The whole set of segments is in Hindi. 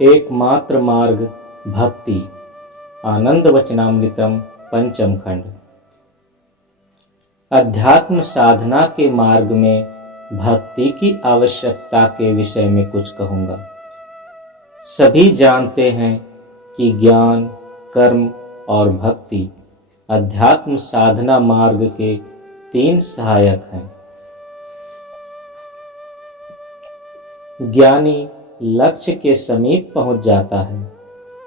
एकमात्र मार्ग भक्ति। आनंद वचनामृतम पंचम खंड। अध्यात्म साधना के मार्ग में भक्ति की आवश्यकता के विषय में कुछ कहूँगा। सभी जानते हैं कि ज्ञान, कर्म और भक्ति अध्यात्म साधना मार्ग के तीन सहायक हैं। ज्ञानी लक्ष्य के समीप पहुंच जाता है,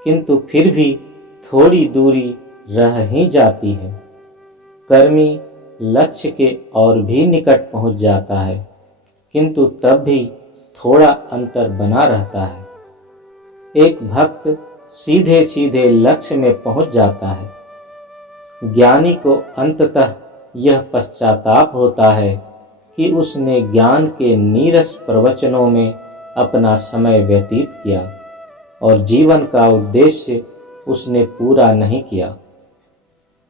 किंतु फिर भी थोड़ी दूरी रह ही जाती है। कर्मी लक्ष्य के और भी निकट पहुंच जाता है, किंतु तब भी थोड़ा अंतर बना रहता है। एक भक्त सीधे सीधे लक्ष्य में पहुंच जाता है। ज्ञानी को अंततः यह पश्चाताप होता है कि उसने ज्ञान के नीरस प्रवचनों में अपना समय व्यतीत किया और जीवन का उद्देश्य उसने पूरा नहीं किया।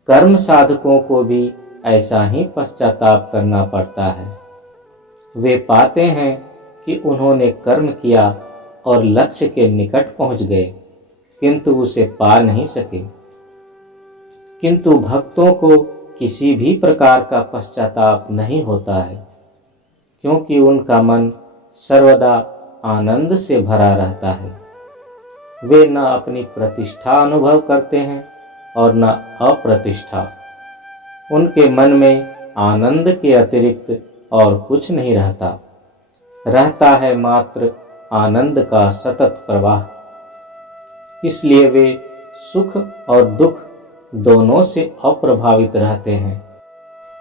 कर्म साधकों को भी ऐसा ही पश्चाताप करना पड़ता है। वे पाते हैं कि उन्होंने कर्म किया और लक्ष्य के निकट पहुंच गए, किंतु उसे पा नहीं सके। किंतु भक्तों को किसी भी प्रकार का पश्चाताप नहीं होता है, क्योंकि उनका मन सर्वदा आनंद से भरा रहता है। वे न अपनी प्रतिष्ठा अनुभव करते हैं और न अप्रतिष्ठा। उनके मन में आनंद के अतिरिक्त और कुछ नहीं रहता है मात्र आनंद का सतत प्रवाह। इसलिए वे सुख और दुख दोनों से अप्रभावित रहते हैं।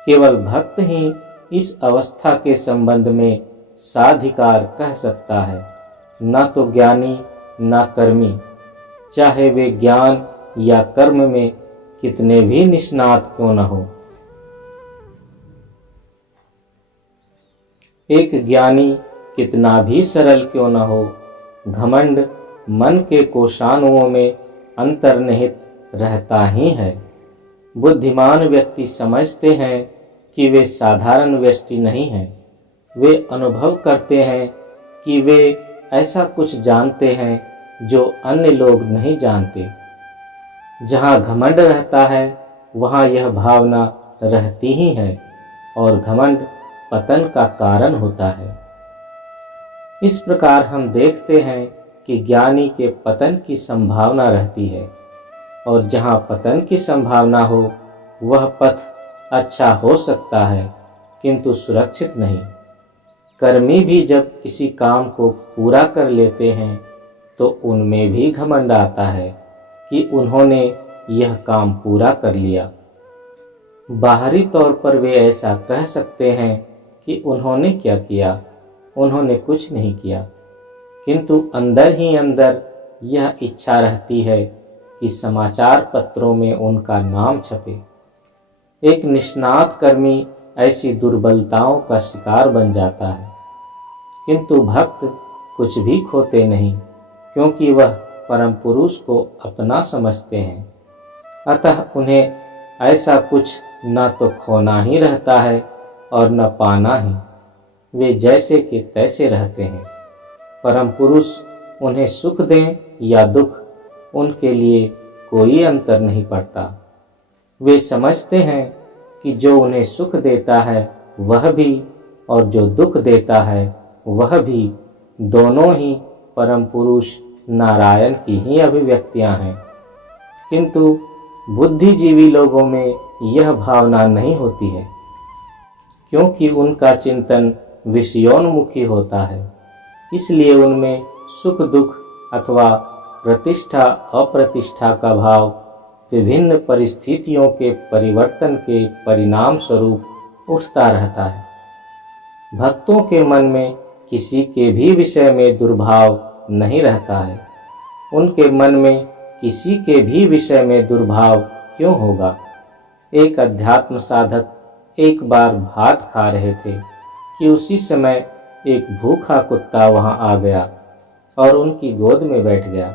केवल भक्त ही इस अवस्था के संबंध में साधिकार कह सकता है, न तो ज्ञानी न कर्मी, चाहे वे ज्ञान या कर्म में कितने भी निष्णात क्यों न हो। एक ज्ञानी कितना भी सरल क्यों न हो, घमंड मन के कोषाणुओं में अंतर्निहित रहता ही है। बुद्धिमान व्यक्ति समझते हैं कि वे साधारण व्यष्टि नहीं हैं। वे अनुभव करते हैं कि वे ऐसा कुछ जानते हैं जो अन्य लोग नहीं जानते। जहाँ घमंड रहता है वहाँ यह भावना रहती ही है, और घमंड पतन का कारण होता है। इस प्रकार हम देखते हैं कि ज्ञानी के पतन की संभावना रहती है, और जहाँ पतन की संभावना हो वह पथ अच्छा हो सकता है, किंतु सुरक्षित नहीं। कर्मी भी जब किसी काम को पूरा कर लेते हैं तो उनमें भी घमंड आता है कि उन्होंने यह काम पूरा कर लिया। बाहरी तौर पर वे ऐसा कह सकते हैं कि उन्होंने क्या किया, उन्होंने कुछ नहीं किया, किंतु अंदर ही अंदर यह इच्छा रहती है कि समाचार पत्रों में उनका नाम छपे। एक निष्णात कर्मी ऐसी दुर्बलताओं का शिकार बन जाता है, किंतु भक्त कुछ भी खोते नहीं, क्योंकि वह परम पुरुष को अपना समझते हैं। अतः उन्हें ऐसा कुछ न तो खोना ही रहता है और न पाना ही। वे जैसे के तैसे रहते हैं। परम पुरुष उन्हें सुख दें या दुख, उनके लिए कोई अंतर नहीं पड़ता। वे समझते हैं कि जो उन्हें सुख देता है वह भी, और जो दुख देता है वह भी, दोनों ही परम पुरुष नारायण की ही अभिव्यक्तियां हैं। किंतु बुद्धिजीवी लोगों में यह भावना नहीं होती है, क्योंकि उनका चिंतन विषयोन्मुखी होता है। इसलिए उनमें सुख दुख अथवा प्रतिष्ठा अप्रतिष्ठा का भाव विभिन्न परिस्थितियों के परिवर्तन के परिणाम स्वरूप उठता रहता है। भक्तों के मन में किसी के भी विषय में दुर्भाव नहीं रहता है। उनके मन में किसी के भी विषय में दुर्भाव क्यों होगा। एक अध्यात्म साधक एक बार भात खा रहे थे कि उसी समय एक भूखा कुत्ता वहां आ गया और उनकी गोद में बैठ गया।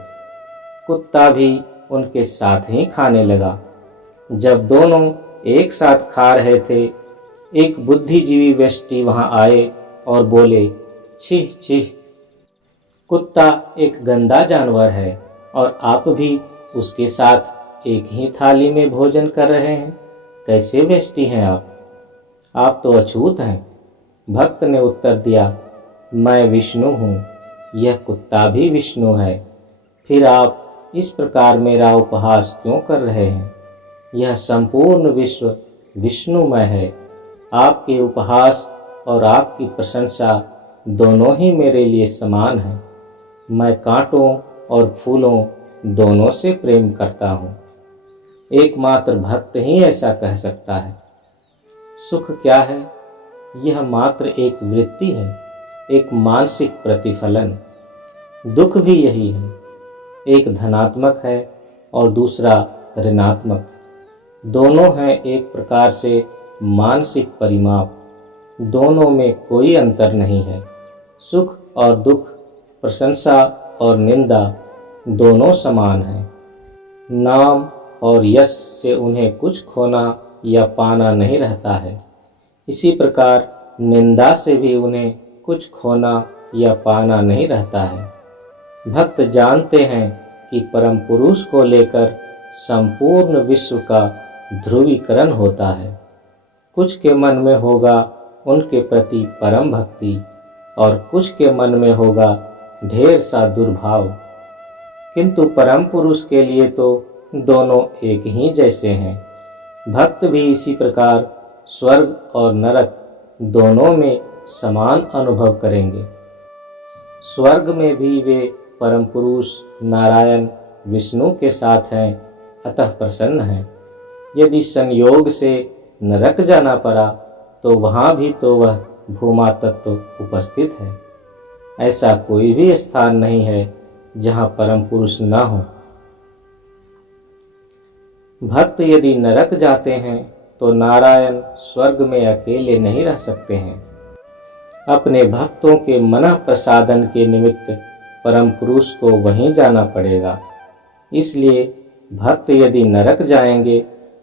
कुत्ता भी उनके साथ ही खाने लगा। जब दोनों एक साथ खा रहे थे, एक बुद्धिजीवी व्यष्टि वहां आए और बोले, छीह छीह, कुत्ता एक गंदा जानवर है और आप भी उसके साथ एक ही थाली में भोजन कर रहे हैं। कैसे बेइज्जती हैं आप तो अछूत हैं। भक्त ने उत्तर दिया, मैं विष्णु हूँ, यह कुत्ता भी विष्णु है। फिर आप इस प्रकार मेरा उपहास क्यों कर रहे हैं? यह संपूर्ण विश्व विष्णुमय है। आपके उपहास और आपकी प्रशंसा दोनों ही मेरे लिए समान हैं। मैं कांटों और फूलों दोनों से प्रेम करता हूँ। एकमात्र भक्त ही ऐसा कह सकता है। सुख क्या है? यह मात्र एक वृत्ति है, एक मानसिक प्रतिफलन। दुख भी यही है, एक धनात्मक है और दूसरा ऋणात्मक। दोनों हैं एक प्रकार से मानसिक परिमाप। दोनों में कोई अंतर नहीं है। सुख और दुख, प्रशंसा और निंदा दोनों समान हैं। नाम और यश से उन्हें कुछ खोना या पाना नहीं रहता है। इसी प्रकार निंदा से भी उन्हें कुछ खोना या पाना नहीं रहता है। भक्त जानते हैं कि परम पुरुष को लेकर संपूर्ण विश्व का ध्रुवीकरण होता है। कुछ के मन में होगा उनके प्रति परम भक्ति और कुछ के मन में होगा ढेर सा दुर्भाव, किंतु परम पुरुष के लिए तो दोनों एक ही जैसे हैं। भक्त भी इसी प्रकार स्वर्ग और नरक दोनों में समान अनुभव करेंगे। स्वर्ग में भी वे परम पुरुष नारायण विष्णु के साथ हैं, अतः प्रसन्न हैं। यदि संयोग से नरक जाना पड़ा तो वहाँ भी तो वह भूमा तत्व उपस्थित है। ऐसा कोई भी स्थान नहीं है जहाँ परम पुरुष न हो। भक्त यदि नरक जाते हैं तो नारायण स्वर्ग में अकेले नहीं रह सकते हैं। अपने भक्तों के मन प्रसादन के निमित्त परम पुरुष को वहीं जाना पड़ेगा। इसलिए भक्त यदि नरक जाएंगे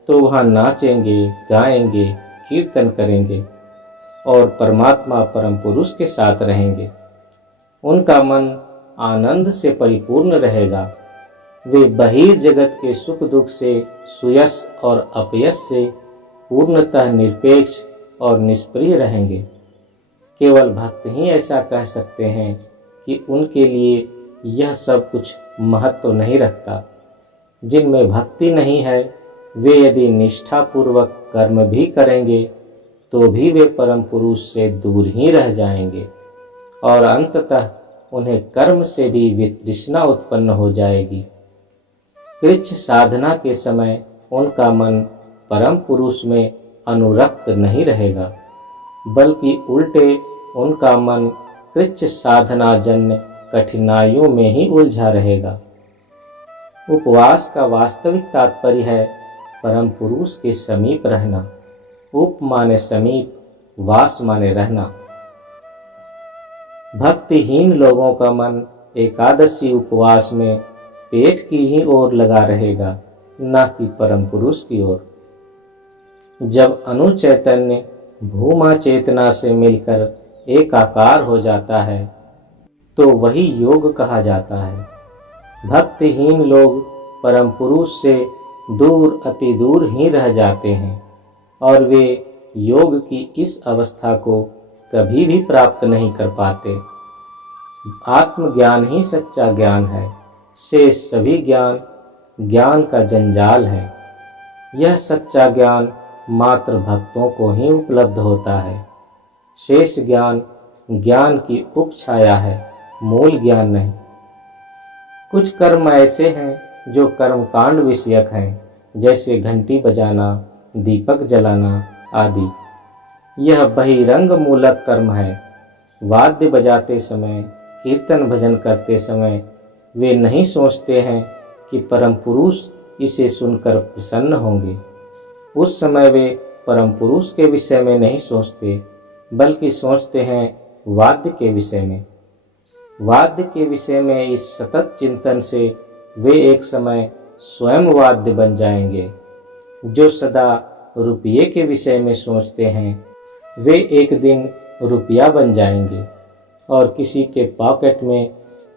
तो वहाँ नाचेंगे, गाएंगे, कीर्तन करेंगे और परमात्मा परम पुरुष के साथ रहेंगे। उनका मन आनंद से परिपूर्ण रहेगा। वे बहिर् जगत के सुख दुख से, सुयश और अपयश से पूर्णतः निरपेक्ष और निष्प्रिय रहेंगे। केवल भक्त ही ऐसा कह सकते हैं कि उनके लिए यह सब कुछ महत्व नहीं रखता। जिनमें भक्ति नहीं है वे यदि निष्ठापूर्वक कर्म भी करेंगे तो भी वे परम पुरुष से दूर ही रह जाएंगे और अंततः उन्हें कर्म से भी वितृष्णा उत्पन्न हो जाएगी। कृच्छ साधना के समय उनका मन परम पुरुष में अनुरक्त नहीं रहेगा, बल्कि उल्टे उनका मन कृच्छ साधना जन्य कठिनाइयों में ही उलझा रहेगा। उपवास का वास्तविक तात्पर्य है परम पुरुष के समीप रहना। उप माने समीप, वास माने रहना। भक्तिहीन लोगों का मन एकादशी उपवास में पेट की ही ओर लगा रहेगा, न कि परम पुरुष की ओर। जब अनुचैतन्य भूमा चेतना से मिलकर एकाकार हो जाता है तो वही योग कहा जाता है। भक्तिहीन लोग परम पुरुष से दूर, अति दूर ही रह जाते हैं और वे योग की इस अवस्था को कभी भी प्राप्त नहीं कर पाते। आत्मज्ञान ही सच्चा ज्ञान है। शेष सभी ज्ञान ज्ञान का जंजाल है। यह सच्चा ज्ञान मात्र भक्तों को ही उपलब्ध होता है। शेष ज्ञान ज्ञान की उपछाया है, मूल ज्ञान नहीं। कुछ कर्म ऐसे हैं जो कर्मकांड विषयक हैं, जैसे घंटी बजाना, दीपक जलाना आदि। यह बहिरंग मूलक कर्म है। वाद्य बजाते समय, कीर्तन भजन करते समय वे नहीं सोचते हैं कि परम पुरुष इसे सुनकर प्रसन्न होंगे। उस समय वे परम पुरुष के विषय में नहीं सोचते, बल्कि सोचते हैं वाद्य के विषय में। वाद्य के विषय में इस सतत चिंतन से वे एक समय स्वयं वाद्य बन जाएंगे। जो सदा रुपये के विषय में सोचते हैं वे एक दिन रुपया बन जाएंगे और किसी के पॉकेट में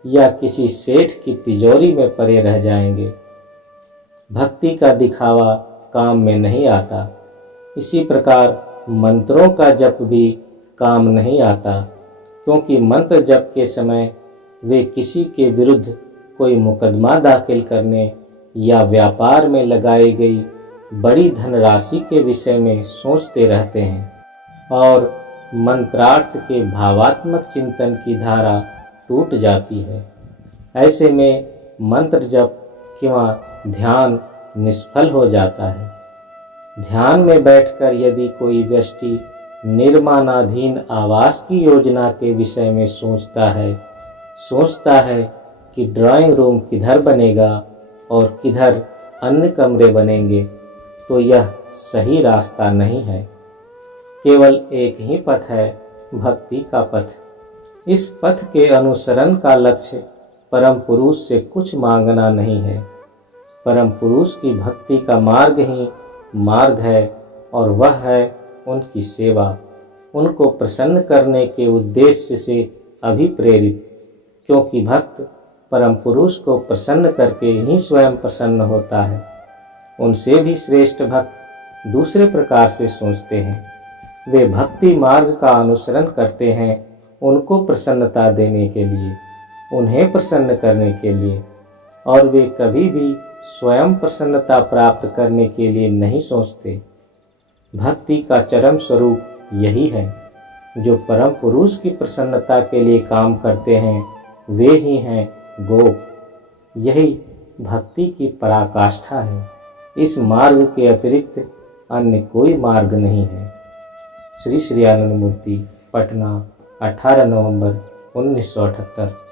या किसी सेठ की तिजोरी में पड़े रह जाएंगे। भक्ति का दिखावा काम में नहीं आता। इसी प्रकार मंत्रों का जप भी काम नहीं आता, क्योंकि मंत्र जप के समय वे किसी के विरुद्ध कोई मुकदमा दाखिल करने या व्यापार में लगाई गई बड़ी धनराशि के विषय में सोचते रहते हैं और मंत्रार्थ के भावात्मक चिंतन की धारा टूट जाती है। ऐसे में मंत्र जप किंवा ध्यान निष्फल हो जाता है। ध्यान में बैठकर यदि कोई व्यक्ति निर्माणाधीन आवास की योजना के विषय में सोचता है कि ड्राइंग रूम किधर बनेगा और किधर अन्य कमरे बनेंगे, तो यह सही रास्ता नहीं है। केवल एक ही पथ है, भक्ति का पथ। इस पथ के अनुसरण का लक्ष्य परम पुरुष से कुछ मांगना नहीं है। परम पुरुष की भक्ति का मार्ग ही मार्ग है और वह है उनकी सेवा, उनको प्रसन्न करने के उद्देश्य से अभिप्रेरित, क्योंकि भक्त परम पुरुष को प्रसन्न करके ही स्वयं प्रसन्न होता है। उनसे भी श्रेष्ठ भक्त दूसरे प्रकार से सोचते हैं। वे भक्ति मार्ग का अनुसरण करते हैं उनको प्रसन्नता देने के लिए, उन्हें प्रसन्न करने के लिए, और वे कभी भी स्वयं प्रसन्नता प्राप्त करने के लिए नहीं सोचते। भक्ति का चरम स्वरूप यही है। जो परम पुरुष की प्रसन्नता के लिए काम करते हैं वे ही हैं गोप। यही भक्ति की पराकाष्ठा है। इस मार्ग के अतिरिक्त अन्य कोई मार्ग नहीं है। श्री श्री आनंद मूर्ति, पटना, 18 नवंबर 1978।